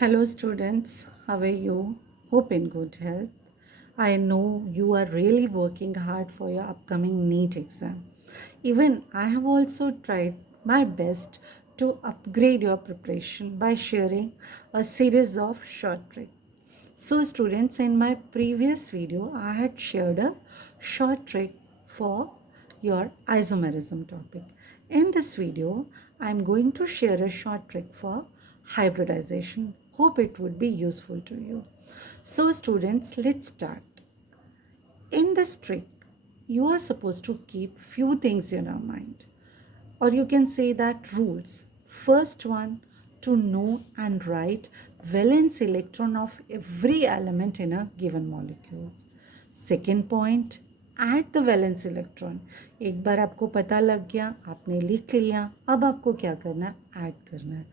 Hello, students. How are you? Hope in good health. I know you are really working hard for your upcoming NEET exam. Even I have also tried my best to upgrade your preparation by sharing a series of short tricks. So, students, in my previous video, I had shared a short trick for your isomerism topic. In this video, I am going to share a short trick for hybridization. Hope it would be useful to you. So, students, let's start. In this trick, you are supposed to keep few things in your mind, or you can say that rules. First one, to know and write valence electron of every element in a given molecule. Second point, add the valence electron. एक बार आपको पता लग गया, आपने लिख लिया, अब आपको क्या करना है, ऐड करना है.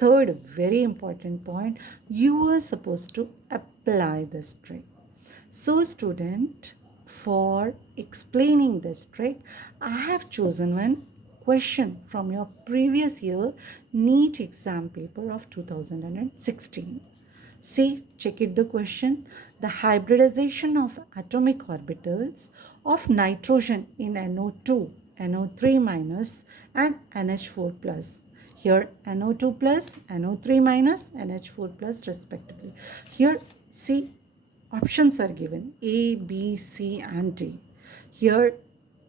Third, very important point, you are supposed to apply this trick. So, student, for explaining this trick, I have chosen one question from your previous year NEET exam paper of 2016. See, check it the question. The hybridization of atomic orbitals of nitrogen in NO2, NO3 minus and NH4 plus. Here NO2 plus, NO3 minus, NH4 plus respectively. Here see, options are given A, B, C and D. Here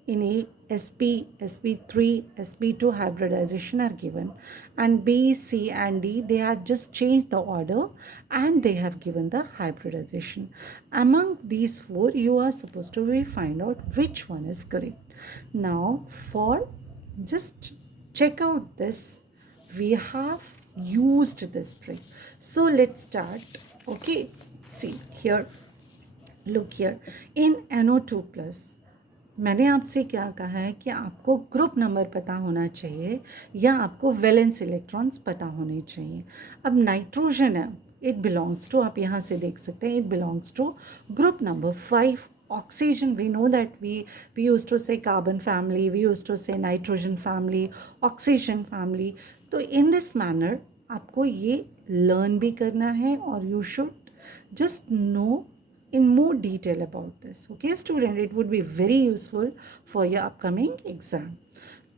in A, sp, sp3, sp2 hybridization are given, and B, C and D, they have just changed the order and they have given the hybridization. Among these four, you are supposed to find out which one is correct. Now for just check out this, we have used this trick. So let's start. Okay, see here, look here, in NO2 plus मैंने आपसे क्या कहा है कि आपको group number पता होना चाहिए या आपको वैलेंस इलेक्ट्रॉन्स पता होने चाहिए. अब नाइट्रोजन है, इट बिलोंग्स टू, आप यहाँ से देख सकते हैं, it belongs to group number 5. Oxygen, we know that we used to say carbon family, we used to say nitrogen family, oxygen family. तो in this manner आपको ये learn भी करना है और you should just know in more detail about this. Okay, student, it would be very useful for your upcoming exam.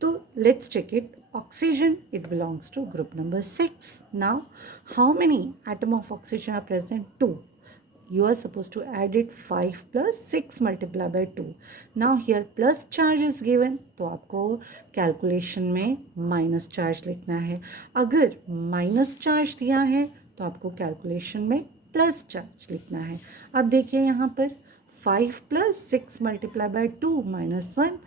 So let's check it. Oxygen, it belongs to group number 6. Now, how many atom of oxygen are present? 2. You are supposed to add it 5 plus 6 multiplied by 2. Now here plus charge is given, तो आपको calculation में minus charge लिखना है. अगर minus charge दिया है तो आपको calculation में प्लस चार्ज लिखना है. अब देखिए यहाँ पर 5 plus 6 multiplied by 2 minus 1,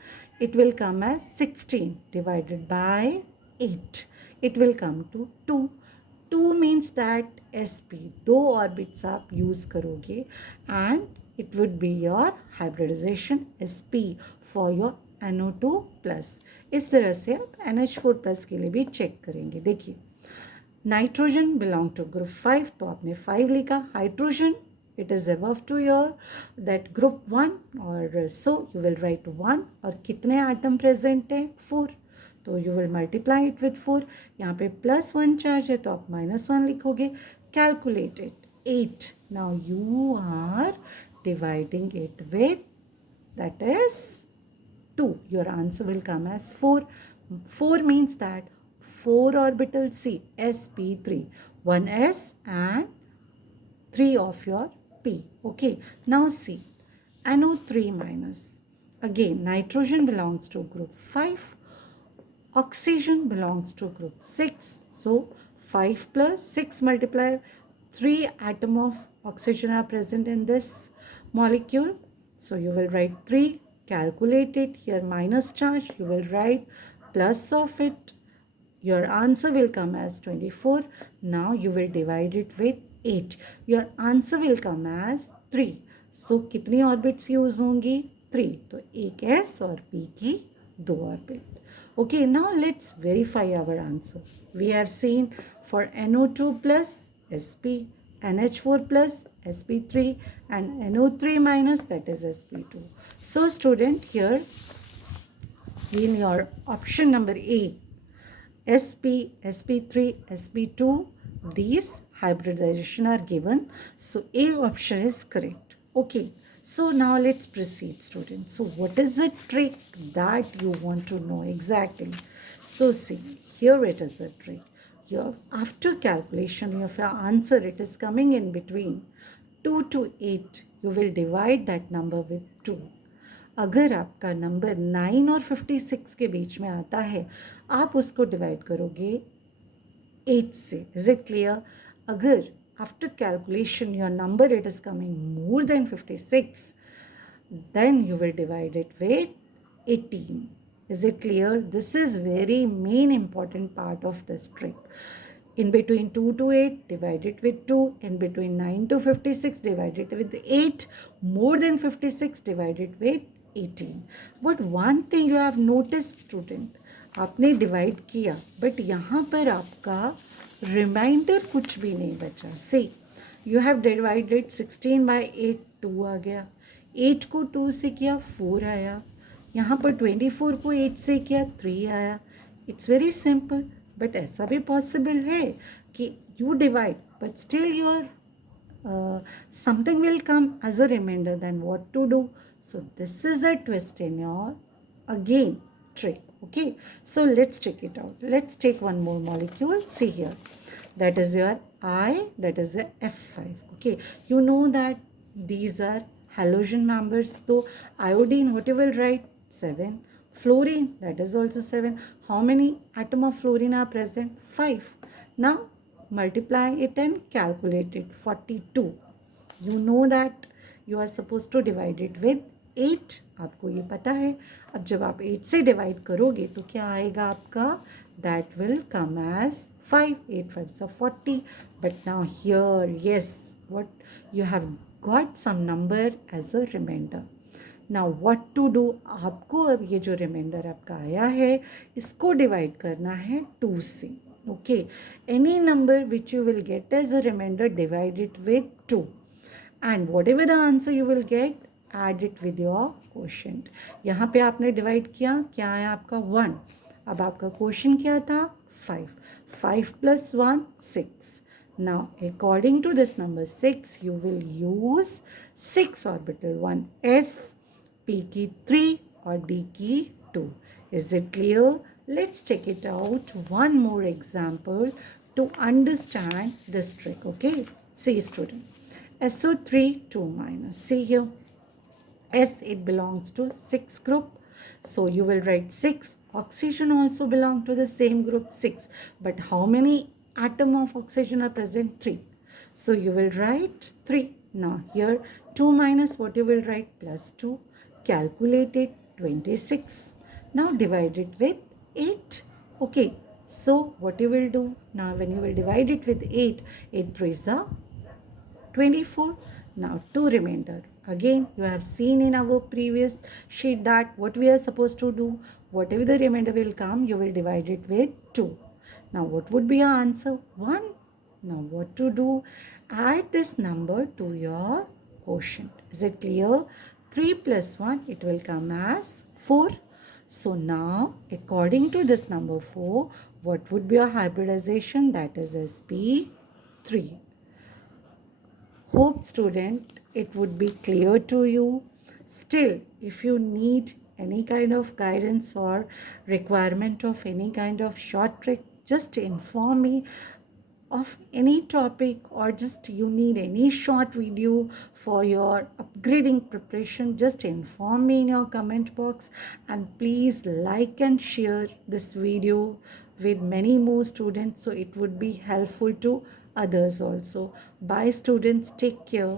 it will come as 16 divided by 8. It will come to 2. 2 means that sp, दो ऑर्बिट्स आप यूज करोगे and it would be your hybridization sp for your NO2 plus. इस तरह से आप NH4 प्लस के लिए भी चेक करेंगे. देखिए, नाइट्रोजन बिलोंग टू ग्रुप 5, तो आपने 5 लिखा. Hydrogen, it is above to your that group 1, और so you will write 1. और कितने एटम प्रेजेंट है? 4. तो you will multiply it with 4. यहाँ पे प्लस 1 चार्ज है तो आप माइनस 1 लिखोगे. Calculate it 8. now you are dividing it with, that is 2. Your answer will come as 4. 4 means that 4 orbitals, see, sp3, 1 s and 3 of your p. Okay, now see, NO3 minus, again nitrogen belongs to group 5, oxygen belongs to group 6. So 5 plus 6 multiply, 3 atom of oxygen are present in this molecule. So you will write 3, calculate it. Here minus charge, you will write plus of it. Your answer will come as 24. Now you will divide it with 8. Your answer will come as 3. So कितनी orbits use होंगी? 3. तो एक s और p की 2 orbit. Okay, now let's verify our answer. We have seen for NO2 plus sp, NH4 plus sp3 and NO3 minus, that is sp2. So student, here in your option number A, sp, sp3, sp2, these hybridization are given. So A option is correct. Okay. So now let's proceed, students. So what is the trick that you want to know exactly? So see, here it is a trick. Your after calculation of your answer, it is coming in between 2 to 8. You will divide that number with 2. अगर आपका number 9 और 56 के बीच में आता है, आप उसको divide करोगे 8 से. Is it clear? अगर after calculation your number it is coming more than 56, then you will divide it with 18. Is it clear? This is very main important part of this trick. In between 2 to 8, divide it with 2. In between 9 to 56, divide it with 8. More than 56, divide it with 18. But one thing you have noticed, student, आपने divide किया but यहाँ पर आपका reminder कुछ भी नहीं बचा. से यू हैव डिवाइडेड 16 बाय 8, 2 आ गया. 8 को 2 से किया 4 आया. यहाँ पर 24 को 8 से किया 3 आया. It's very simple. बट ऐसा भी पॉसिबल है कि you divide but still your something will come as a remainder. Then what to do? So this is a twist in your again trick. Okay, so let's check it out. Let's take one more molecule. See here, that is your I, that is the F5. Okay, you know that these are halogen members. So iodine, what you will write? 7. Fluorine, that is also 7. How many atoms of fluorine are present? 5. Now multiply it and calculate it. 42. You know that you are supposed to divide it with 8. आपको ये पता है. अब जब आप 8 से divide करोगे तो क्या आएगा आपका? That will come as 5. 8 5s are 40. But now here, yes, what you have got some number as a remainder. Now what to do? आपको अब ये जो रिमाइंडर आपका आया है इसको डिवाइड करना है 2 से. Okay, any number which you will get as a remainder, divide it with 2. And whatever the answer you will get, add it with your quotient. यहाँ पे आपने डिवाइड किया, क्या आया आपका 1. अब आपका क्वोशिएंट क्या था? 5. 5 plus 1, 6. Now according to this number 6, you will use 6 orbital 1 s, p की 3 और d की 2. Is it clear? Let's check it out. One more example to understand this trick. Okay, see student, SO3 2 minus. See here, S, it belongs to 6 group. So you will write 6. Oxygen also belong to the same group 6. But how many atom of oxygen are present? 3. So you will write 3. Now here 2 minus what you will write? Plus 2. Calculate it, 26. Now divide it with 8. Okay. So what you will do? Now when you will divide it with 8, 8 3s are 24. Now 2 remainder. Again, you have seen in our previous sheet that what we are supposed to do, whatever the remainder will come, you will divide it with 2. Now what would be your answer? 1. Now what to do? Add this number to your quotient. Is it clear? 3 plus 1, it will come as 4. So now, according to this number 4, what would be your hybridization? That is sp3. Hope student, it would be clear to you. Still, if you need any kind of guidance or requirement of any kind of short trick, just inform me of any topic, or just you need any short video for your upgrading preparation, just inform me in your comment box. And please like and share this video with many more students, so it would be helpful to others also. Bye students, take care.